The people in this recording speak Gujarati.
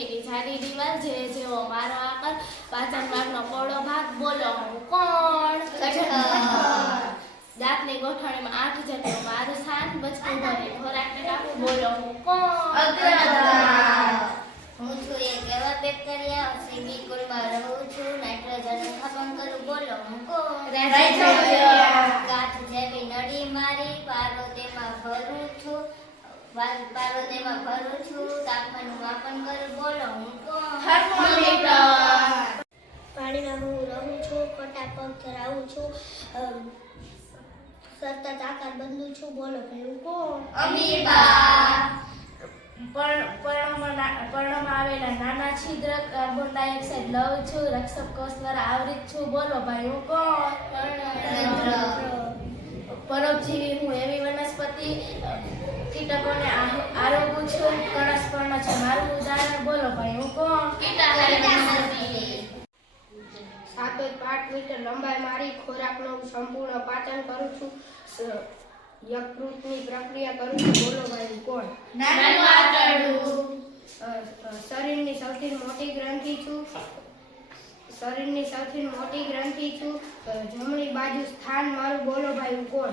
શરીરની સારી દિવાલ જે જેવો મારો આકાર પાચન માર્ગનો પહોળો ભાગ બોલો હું કોણ? દાંતની ગોઠવણીમાં 8 જેટલું મારું સ્થાન બચકું ભરી ખોરાકને કાપું બોલો હું કોણ? હું છું એક એવા બેક્ટેરિયા સીબી કુલમાં રહું છું નાઇટ્રોજન સ્થાપન કરું બોલો હું કોણ? ગાંઠ જેવી નળી મારી પારોદેમાં ભરું છું તાપમાનનું માપન કરું બોલો હું કોણ? પાણીમાં હું રહું છું ખોટા પગ ધરાવું છું સતત આકાર બદલું છું બોલો ભાઈ હું કોણ? પર્ણમાં આવેલા નાના છિદ્ર કાર્બન ડાયોક્સાઇડ લઉં છું રક્ષક કોષ દ્વારા આવૃત છું બોલો ભાઈ હું કોણ? પરોપજીવી હું એવી વનસ્પતિ કીટકોને આરોગું છું કણસ પર્ણ છે મારું ઉદાહરણ બોલો ભાઈ હું કોણ? 7.5 મીટર લંબાઈ મારી ખોરાકનું સંપૂર્ણ પાચન કરું છું યકૃતની પ્રક્રિયા કરું છું બોલો ભાઈ હું કોણ? શરીરની સૌથી મોટી ગ્રંથિ છું જમણી બાજુ સ્થાન મારું બોલો ભાઈ હું કોણ?